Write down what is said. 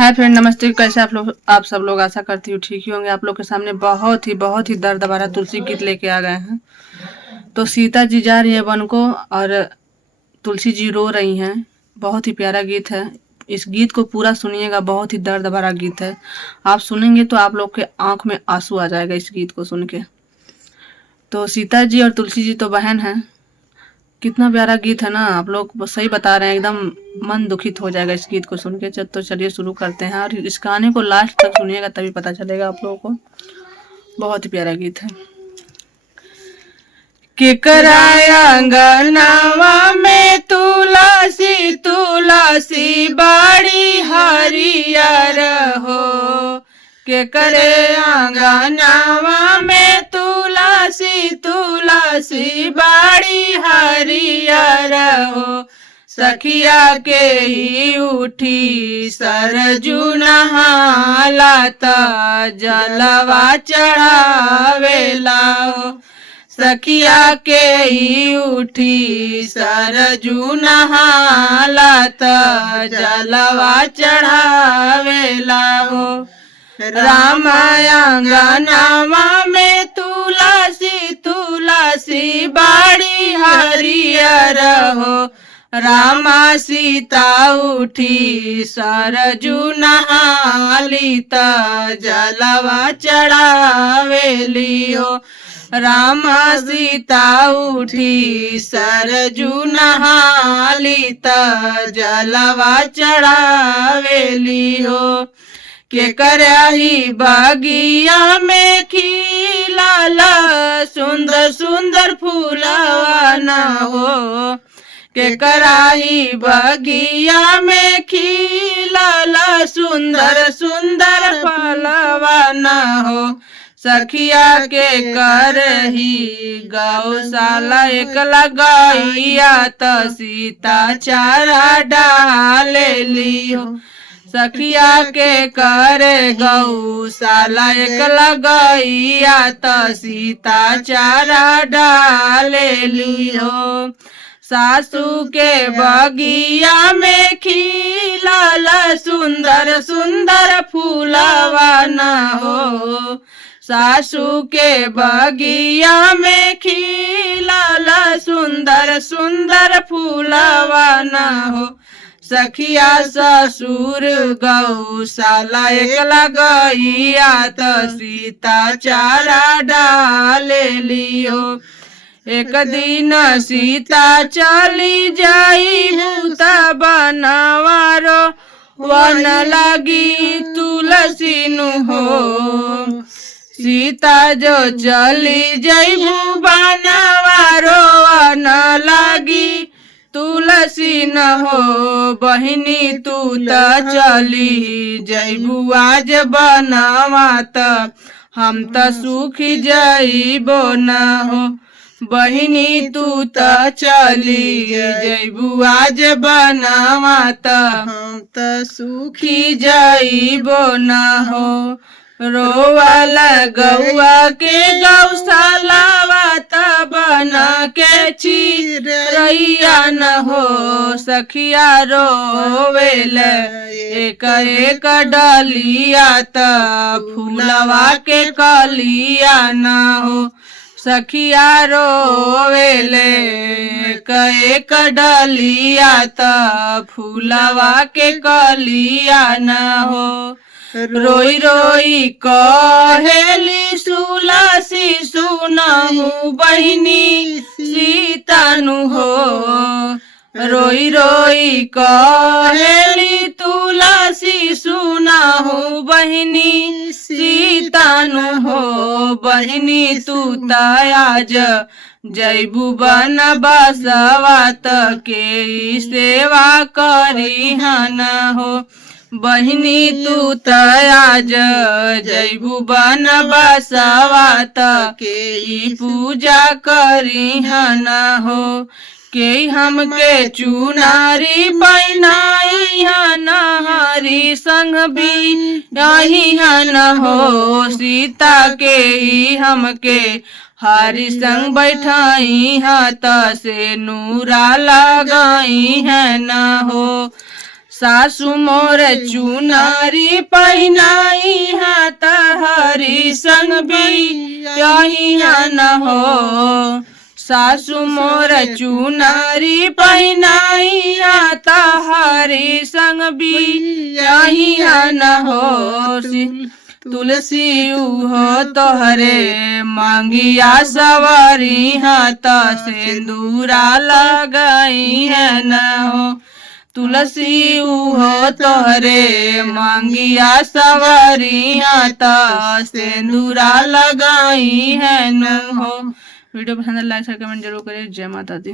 Hi friend, नमस्ते। कैसे आप सब लोग? आशा करती हूँ ठीक ही होंगे। आप लोग के सामने बहुत ही दर्द भरा तुलसी गीत लेके आ गए हैं। तो सीता जी जा रही है वन को और तुलसी जी रो रही हैं। बहुत ही प्यारा गीत है। इस गीत को पूरा सुनिएगा, बहुत ही दर्द भरा गीत है। आप सुनेंगे तो आप लोग के आंख में आंसू आ जाएगा इस गीत को सुन के। तो सीता जी और तुलसी जी तो बहन हैं। कितना प्यारा गीत है ना। आप लोग सही बता रहे हैं, एकदम मन दुखित हो जाएगा इस गीत को सुन के। तो चलिए शुरू करते हैं और इस गाने को लास्ट तक सुनिएगा, तभी पता चलेगा आप लोगों को। बहुत ही प्यारा गीत है। केकरा अंगनावा में तुलसी तुलसी बाड़ी हरियर हो। केकरे अंगनावा में तुलसी तुलसी बाड़ी हरियर हो। सखिया के ही उठी सरजू नहाला त जलवा चढ़ावेला हो। सखिया के ही उठी सरजू नहाला त जलवा चढ़ावेला हो। रामायंगनावा में तुलसी तुलसी बाड़ी हरियर हो। रामा सीता उठी सरजू नहाली त जलवा चढ़ावेली हो। रामा सीता उठी सरजू नहाली त जलवा चढ़ावेली हो। के करही बगिया में खिलल सुंदर सुंदर फूलवा न हो। के कराही बगिया में खिलल सुंदर सुंदर फलवा न हो। सखिया के करही गौशाला एक लगाइया त सीता चारा डालेली हो। सखिया के करे गौशाला एक लगाइया त सीता चारा डालेली हो। सासू के बगिया में खिलल सुंदर सुंदर फूलवा न हो। सासू के बगिया में खिलल सुंदर सुंदर फूलवा न हो। सखिया ससुर गौशाला एक लगाइया त सीता चारा डालेली हो। एक दिन सीता चली जाई भूत बनवारो वन लगी तुलसी नु हो। सीता जो चली जाई बनवारो वन लगी तुलसी न हो। बहिनी तू त चली जैबू आज बनवा त हम त सुखी जइबो न हो। बहिनी तू त चली जैबू आज बनवा त हम त सुखी जइबो न हो। रोवल गौआ के गौशालावा त बना के चिरैया न हो। सखिया रोवेल एक एक डलिया त फूलवा के कलिया न हो। सखिया रोवेले एक एक डलिया त फूलवा के कलिया न हो। रोई रोई कहेली तुलसी सुनहु बहिनी सीता नु हो। रोई रोई कहेली तुलसी सुनहु बहिनी सीता नु हो। बहिनी तू त आज जैबू बन बसवा त के सेवा करी हन हो। बहिनी तू त आज जैबू बन बसवा त के पूजा करी हन हो। के हमके चुनारी पहनाई हन हरी संग भी यही हन हो। सीता के हमके हरी संग बैठाई ह त से नूरा लगाई है न हो। सासु मोर चुनारी पहिनाई हाथ हरी संग बियाहिया न हो। सासु मोर चुनारी पहिनाई हाथ हरी संग बियाहिया न हो। तुलसी हो तोहरे मांगिया सवारी हाथ सिंदूरा लगाई है न हो। तुलसी हो तोहरे मांगिया सवारी हाथ सिंदूरा लगाई है न हो। वीडियो पसंद है लाइक शेयर कमेंट जरूर करें। जय माता दी।